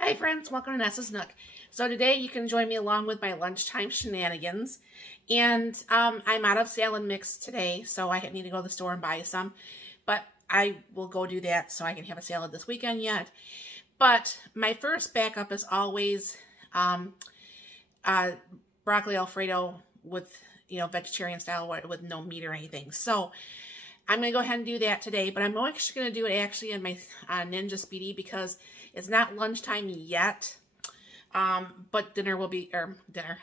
Hi friends, welcome to Nessa's Nook. So today you can join me along with my lunchtime shenanigans. And I'm out of salad mix today, so I need to go to the store and buy some. But I will go do that so I can have a salad this weekend yet. But my first backup is always broccoli alfredo with, vegetarian style with no meat or anything. So I'm going to go ahead and do that today, but I'm actually going to do it actually in my Ninja Speedi because it's not lunchtime yet. But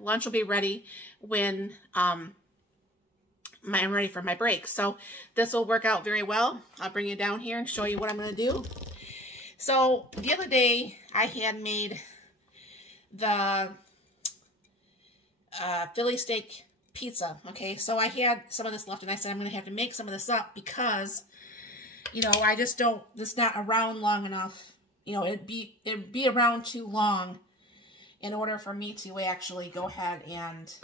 lunch will be ready when I'm ready for my break. So this will work out very well. I'll bring you down here and show you what I'm going to do. So the other day I had made the Philly steak pizza. Okay, so I had some of this left and I said I'm going to have to make some of this up because, I just don't, it's not around long enough. It'd be around too long in order for me to actually go ahead and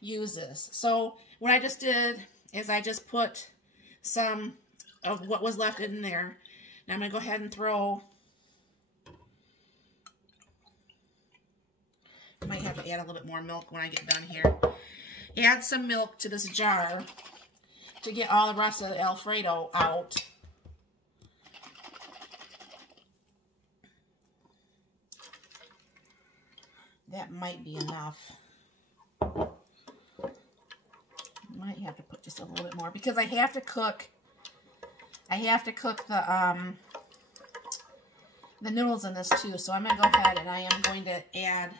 use this. So what I just did is I just put some of what was left in there. Now I'm going to go ahead and throw, I might have to add a little bit more milk when I get done here. Add some milk to this jar to get all the rest of the Alfredo out. That might be enough. Might have to put just a little bit more because I have to cook the noodles in this too. So I'm going to go ahead and I am going to add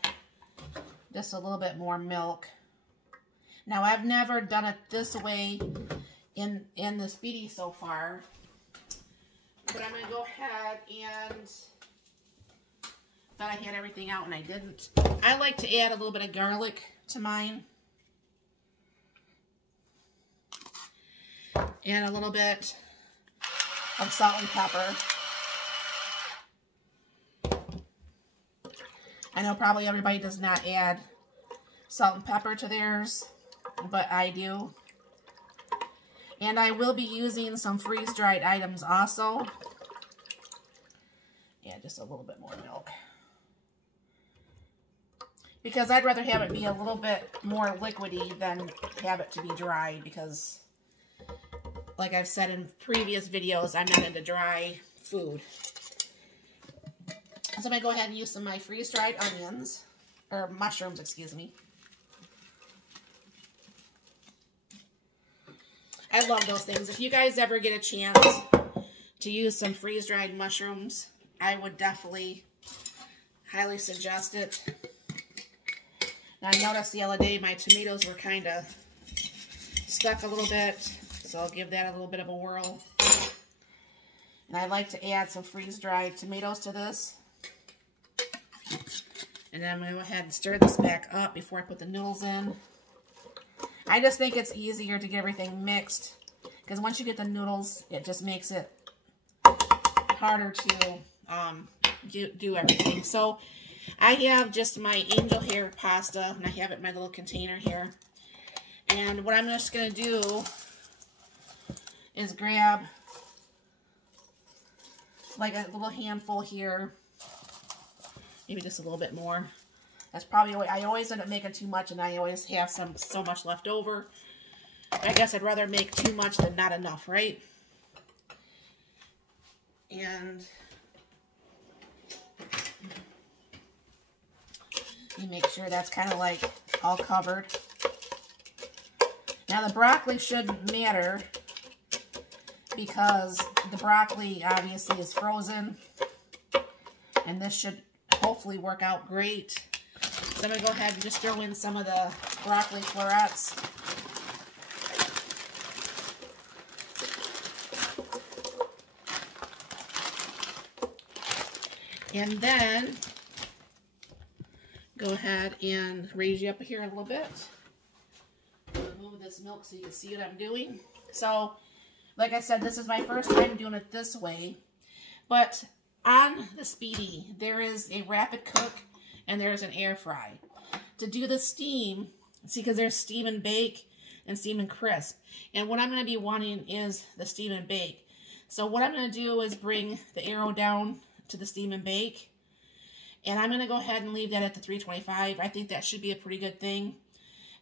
just a little bit more milk. Now I've never done it this way in the Speedi so far, but I'm going to go ahead and thought I had everything out and I didn't. I like to add a little bit of garlic to mine. And a little bit of salt and pepper. I know probably everybody does not add salt and pepper to theirs, but I do. And I will be using some freeze-dried items also. Yeah, just a little bit more milk. Because I'd rather have it be a little bit more liquidy than have it to be dry because, like I've said in previous videos, I'm not into dry food. So I'm going to go ahead and use some of my freeze-dried onions, or mushrooms, excuse me. I love those things. If you guys ever get a chance to use some freeze-dried mushrooms, I would definitely highly suggest it. Now, I noticed the other day my tomatoes were kind of stuck a little bit, so I'll give that a little bit of a whirl. And I like to add some freeze-dried tomatoes to this. And then I'm going to go ahead and stir this back up before I put the noodles in. I just think it's easier to get everything mixed, because once you get the noodles, it just makes it harder to do everything. So I have just my angel hair pasta, and I have it in my little container here. And what I'm just going to do is grab like a little handful here, maybe just a little bit more. That's probably what I always end up making too much, and I always have so much left over. I guess I'd rather make too much than not enough, right? And you make sure that's kind of like all covered. Now the broccoli shouldn't matter because the broccoli obviously is frozen, and this should hopefully work out great. So I'm going to go ahead and just throw in some of the broccoli florets. And then go ahead and raise you up here a little bit. Remove this milk so you can see what I'm doing. So, like I said, this is my first time doing it this way. But on the Speedi, there is a rapid cook and there's an air fry. To do the steam, see, because there's steam and bake and steam and crisp. And what I'm going to be wanting is the steam and bake. So what I'm going to do is bring the arrow down to the steam and bake. And I'm going to go ahead and leave that at the 325. I think that should be a pretty good thing.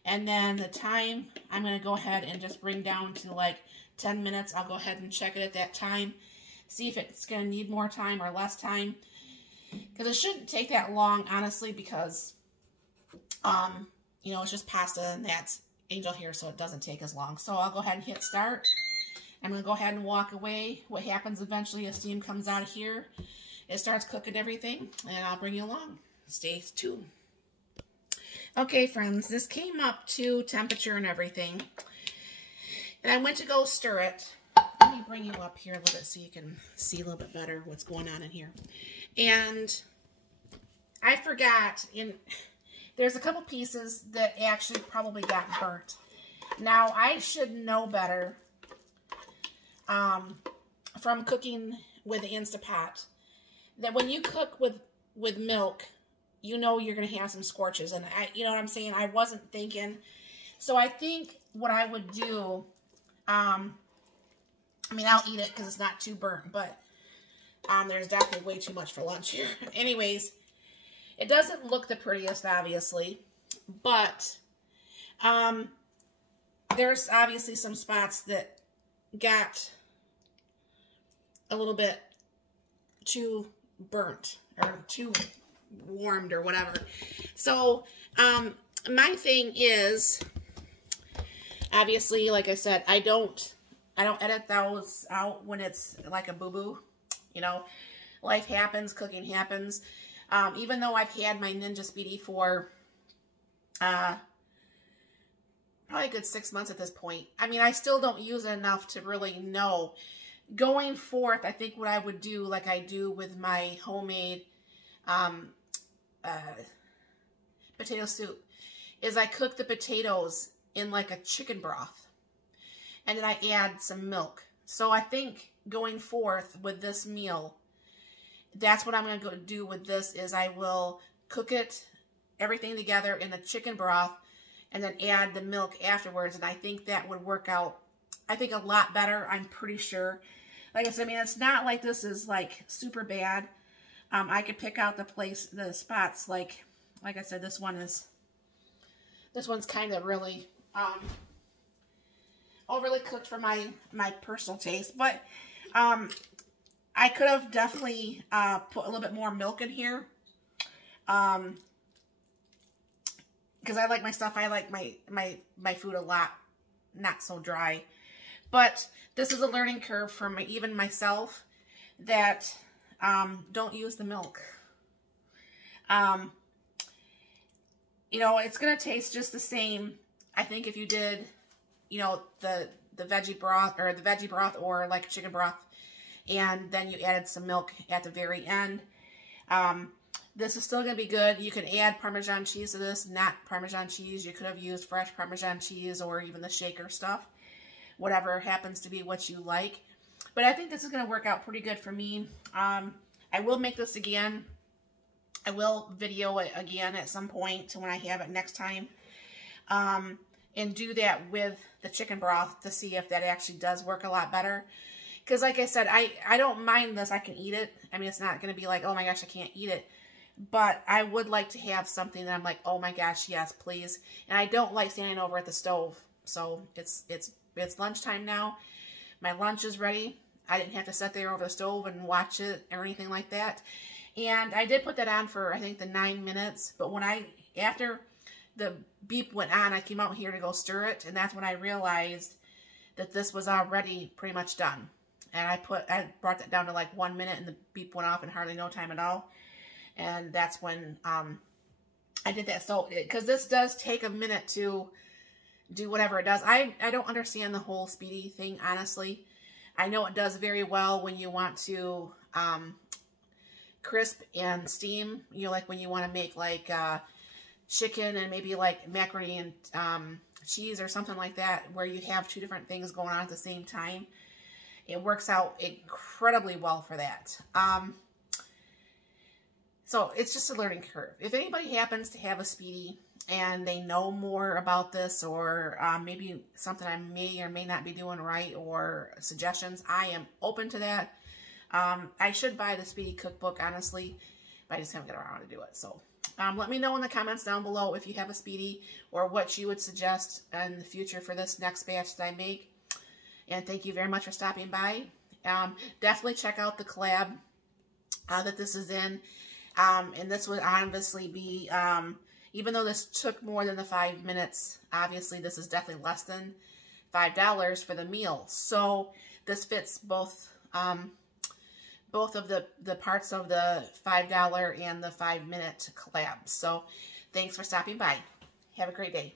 And then the time, I'm going to go ahead and just bring down to like 10 minutes. I'll go ahead and check it at that time. See if it's going to need more time or less time. Because it shouldn't take that long, honestly, because, you know, it's just pasta and that's angel hair, so it doesn't take as long. So I'll go ahead and hit start. I'm going to go ahead and walk away. What happens eventually as steam comes out of here, it starts cooking everything, and I'll bring you along. Stay tuned. Okay, friends, this came up to temperature and everything. And I went to go stir it. Let me bring you up here a little bit so you can see a little bit better what's going on in here. And I forgot, there's a couple pieces that actually probably got burnt. Now, I should know better from cooking with the Instapot, that when you cook with milk, you know you're going to have some scorches. And you know what I'm saying? I wasn't thinking. So I think what I would do, I mean, I'll eat it because it's not too burnt, but there's definitely way too much for lunch here. Anyways, it doesn't look the prettiest, obviously, but there's obviously some spots that got a little bit too burnt or too warmed or whatever. So my thing is, obviously, like I said, I don't edit those out when it's like a boo-boo. You know, life happens, cooking happens. Even though I've had my Ninja Speedi for probably a good 6 months at this point, I mean, I still don't use it enough to really know. Going forth, I think what I would do, like I do with my homemade potato soup, is I cook the potatoes in like a chicken broth, and then I add some milk. So I think going forth with this meal, that's what I'm going to go do with this, is I will cook it, everything together in the chicken broth, and then add the milk afterwards. And I think that would work out, I think, a lot better. I'm pretty sure. Like I said, I mean, it's not like this is like super bad. I could pick out the spots. Like I said, this one's kind of really overly cooked for my personal taste. But I could have definitely put a little bit more milk in here. Because I like my stuff. I like my food a lot not so dry. But this is a learning curve for even myself, that don't use the milk. You know, it's going to taste just the same, I think, if you did, you know, the veggie broth or like chicken broth, and then you added some milk at the very end. This is still going to be good. You can add Parmesan cheese to this, not Parmesan cheese. You could have used fresh Parmesan cheese or even the shaker stuff. Whatever happens to be what you like. But I think this is going to work out pretty good for me. I will make this again. I will video it again at some point when I have it next time. And do that with the chicken broth to see if that actually does work a lot better. Because like I said, I don't mind this. I can eat it. I mean, it's not going to be like, oh my gosh, I can't eat it. But I would like to have something that I'm like, oh my gosh, yes, please. And I don't like standing over at the stove. So it's lunchtime now. My lunch is ready. I didn't have to sit there over the stove and watch it or anything like that. And I did put that on for, I think, the 9 minutes. But after the beep went on, I came out here to go stir it. And that's when I realized that this was already pretty much done. And I brought that down to like 1 minute, and the beep went off in hardly no time at all. And that's when I did that. So, because this does take a minute to do whatever it does. I don't understand the whole Speedi thing, honestly. I know it does very well when you want to crisp and steam. You know, like when you want to make like chicken and maybe like macaroni and cheese or something like that, where you have two different things going on at the same time. It works out incredibly well for that. So it's just a learning curve. If anybody happens to have a Speedi and they know more about this, or maybe something I may or may not be doing right, or suggestions, I am open to that. I should buy the Speedi cookbook, honestly. but I just haven't got around to do it. So let me know in the comments down below if you have a Speedi or what you would suggest in the future for this next batch that I make. And thank you very much for stopping by. Definitely check out the collab that this is in. And this would obviously be, even though this took more than the 5 minutes, obviously this is definitely less than $5 for the meal. So this fits both of the parts of the $5 and the 5-minute collab. So thanks for stopping by. Have a great day.